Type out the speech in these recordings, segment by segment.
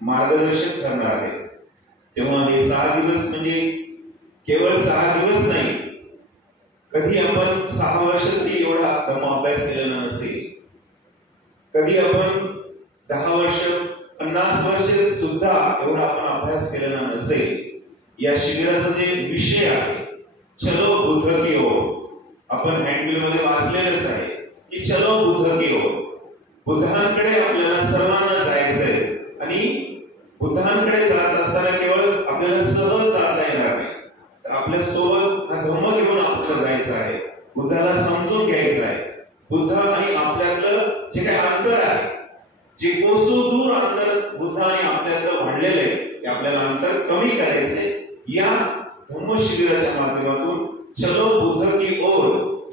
मार्गदर्शक ठरणार आहे। तेव्हा हे 6 दिवस म्हणजे केवळ 6 दिवस नाही, कधी आपण 6 वर्ष तरी एवढा धम्म अभ्यास केलेला नसेल, कधी आपण 10 वर्ष 50 वर्ष सुद्धा एवढा आपण अभ्यास केलेला नसेल। या शिबिराचा जे विषय आहे चलो बुद्ध की ओर, आपण हँडबिल मध्ये वाचलेलंच आहे की चलो बुद्ध की ओर, बुद्धांकडे आपल्याला सर्वांना जायचंय। आणि बुद्धांकडे जात असताना केवळ आपल्याला सहज जाता येणार नाही, तर आपल्या सोबत हा धम्म घेऊन आपल्याला जायचं आहे, बुद्धाला समजून घ्यायचं आहे। बुद्ध आणि आपल्यातलं जे काही अंतर आहे, जे कोसो दूर अंतर बुद्ध आणि आपल्यातलं वाढलेलं आहे, ते आपल्याला अंतर कमी करायचंय। या धम्म शिबिराच्या माध्यमातून चलो बुद्ध की ओर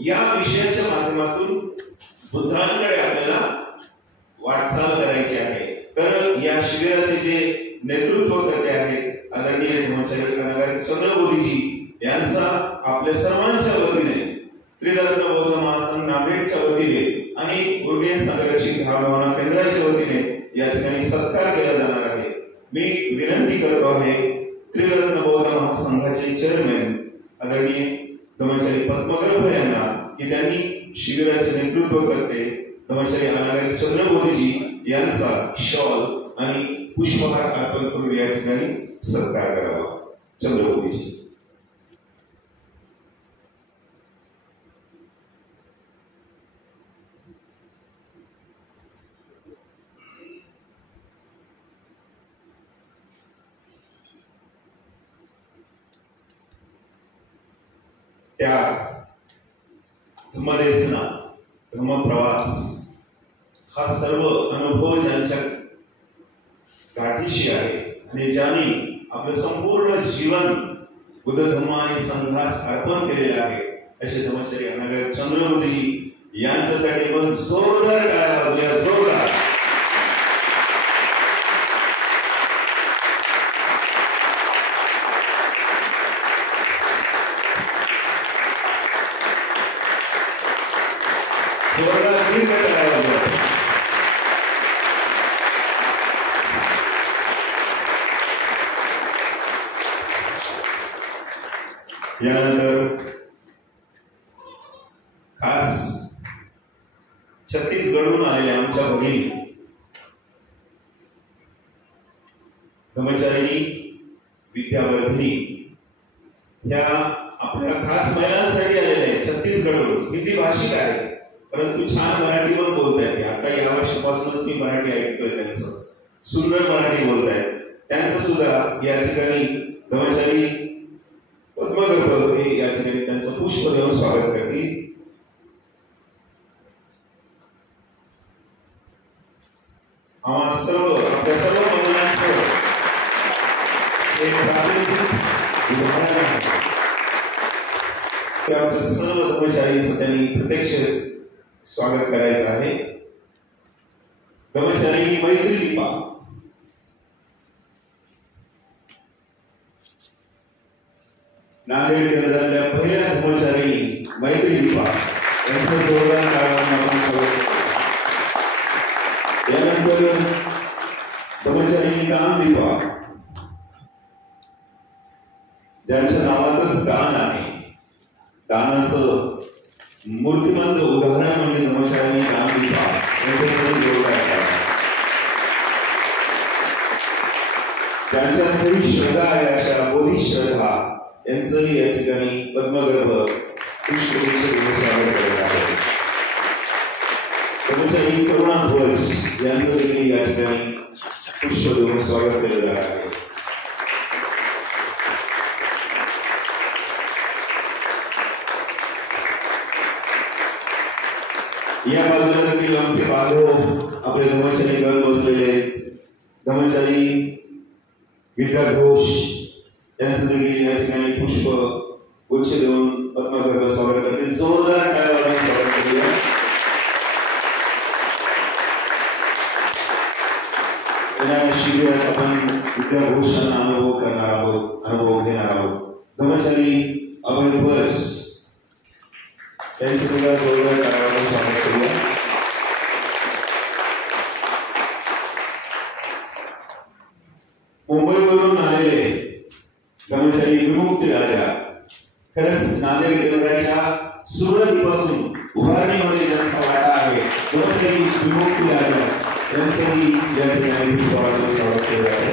या विषयाच्या माध्यमातून बुद्धांकडे आपल्याला वाटचाल करायची आहे। तर या शिबिराचे जे नेतृत्व करते आहेत आदरणीय धर्माचार्य अनागारी चंद्रबोधीजी यांचा आपल्या सर्वांच्या वतीने, त्रिरत्न बौद्ध महासंघ नांदेडच्या वतीने आणि गुरुदेव संघरक्षित भावना केंद्राच्या वतीने या ठिकाणी सत्कार केला जाणार आहे। मी विनंती करतो आहे त्रिरत्न बौद्ध महासंघाचे चेअरमॅन आदरणीय धर्माचार्य पद्मगर्भ यांना की त्यांनी शिबिराचे नेतृत्व करते धर्माचार्य अनागारी चंद्रबोधीजी यांचा शॉल आणि पुष्पहार अर्पण करून या ठिकाणी सत्कार करावा। चंद्रबोधीजी। त्या धम्मदेसना, धम्मप्रवास हा सर्व अनुभव ज्यांच्या गाठीशी आहे आणि ज्यांनी आपलं संपूर्ण जीवन बुद्ध धम्म आणि संघास अर्पण केलेले आहे, असे धर्माचार्य अनागारी चंद्रबोधीजी यांच्यासाठी पण जोरदार टाळ्या वाजवूया, जोरदार। यानंतर खास छत्तीसगडहून आलेल्या आमच्या भगिनी धर्मचारिणी विद्यावर्धिनी ह्या आपल्या खास महिलांसाठी आलेल्या आहेत छत्तीसगडहून। हिंदी भाषिक आहे परंतु छान मराठी पण बोलतायत। आता या वर्षापासूनच मी मराठी ऐकतोय, त्यांचं सुंदर मराठी बोलतायत। त्यांचं सुद्धा या ठिकाणी धर्मचारी पद्मगर्भ हे या ठिकाणी त्यांचं पुष्प देऊन स्वागत करतील। आम्हा सर्व आपल्या सर्व महिलांचं एक प्रातिनिधिक उदाहरण आहे। आमच्या सर्व धर्मचारींचं त्यांनी प्रत्यक्ष स्वागत करायचं आहे। धर्मचारिणी मैत्री दीपा, नांदेड केंद्रातल्या पहिल्या धर्मचारिणी मैत्री दीपा यांचं जोरदार टाळ्यांनी आपण स्वागत करतो। यानंतर धर्मचारिणी दान दीपा, ज्यांच्या नावातच दान आहे, दानाचं मूर्तिमंत उदाहरण म्हणजे धर्मचारिणी दान दीपा यांच्याकडे जोरदार टाळ्या। ज्यांच्यातही श्रद्धा आहे अशा बोधी श्रद्धा यांचंही या ठिकाणी पद्मगर्भ पुष्पगुच्छ देऊन स्वागत करत आहे। धर्मचारी करुणा ध्वज यांचं देखील या ठिकाणी पुष्प देऊन स्वागत केलं जात आहे। या बाजूला देखील आमचे बांधव आपले धर्मचारी घर बसलेले धर्मचारी विद्या घोष यांचं देखील या ठिकाणी पुष्प गुच्छ देऊन पद्मगर्भ स्वागत करतील। जोरदार टाळ्या वाजवून स्वागत करूया। येणाऱ्या शिबिरात आपण विद्या घोषांना अनुभव करणार आहोत, अनुभव घेणार आहोत। धर्मचारी अभय वर्ष त्यांचं सुद्धा जोरदार टाळ्या वाजवून स्वागत करूया। मुंबईवरून आलेले कर्मचारी विमुक्ती राजा, खरंच नांदेड केंद्राच्या सुरुवातीपासून उभारणीमध्ये ज्यांचा वाटा आहे कर्मचारी विमुक्ती राजा यांचंही या ठिकाणी स्वागत केलं आहे.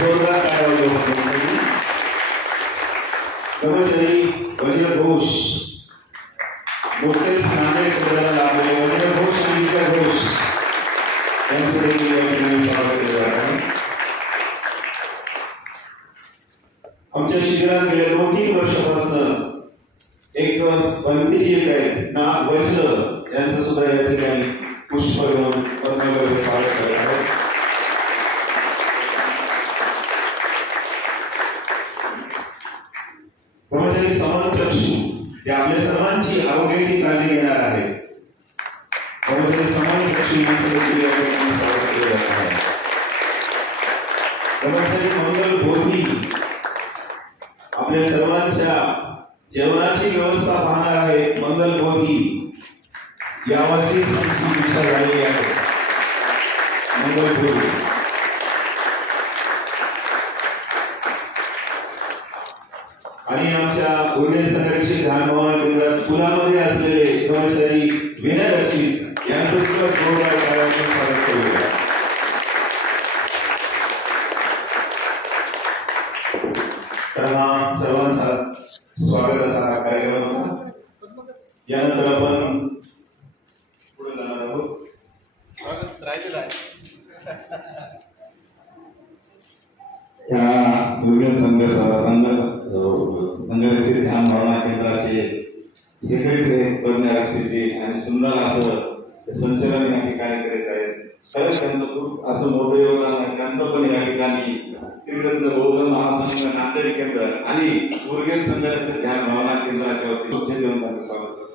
जोरदार टाळ्या वाजवा. कर्मचारी वज्र घोष, नुकतेच नांदेड केंद्राला लाभलेले वज्र घोष आणि विजय घोष यांचं देखील या ठिकाणी स्वागत केलं आहे. आमच्या शिबिरात गेल्या 2-3 वर्षापासून एक बंदी येत आहे ना वज्र यांचं सुद्धा या ठिकाणी पुष्प देऊन पद्मगौरव स्वागत करत आहे. कर्मचारी समान चक्षु ते आपल्या सर्वांची आरोग्याची काळजी घेणार आहे. कर्मचारी समान चक्षु यांचं देखील या ठिकाणी स्वागत केलं जात आहे. कर्मचारी मंगल बोधी आपल्या सर्वांच्या जेवणाची व्यवस्था पाहणार आहे. मंगल बोधी यावर्षी आमची दीक्षा झालेली आहे. मंगल बोधी आणि आमच्या गुरुने संघर्षी ध्यान भावना केंद्रात पुलामध्ये असलेले कर्मचारी विनय रक्षित यांचं सुद्धा जोरदार टाळ्यांनी स्वागत करूया. तर हा सर्वांचा स्वागताचा हा कार्यक्रम होता. यानंतर आपण पुढे जाणार आहोत. स्वागत राहिलेलं आहे. या दुर्गम संघर्षित ध्यान भावना केंद्राचे सेक्रेटरी प्रज्ञा रक्षितजी आणि सुंदर असं संचलन या ठिकाणी करीत आहेत. खरंच त्यांचं खूप असं मोठं योगदान आहे. त्यांचं पण या ठिकाणी त्रिरत्न बहुजन महासंघ नांदेड केंद्र आणि दुर्गम संघर्षित ध्यान भावना केंद्राच्या वतीने देऊन त्यांचं स्वागत.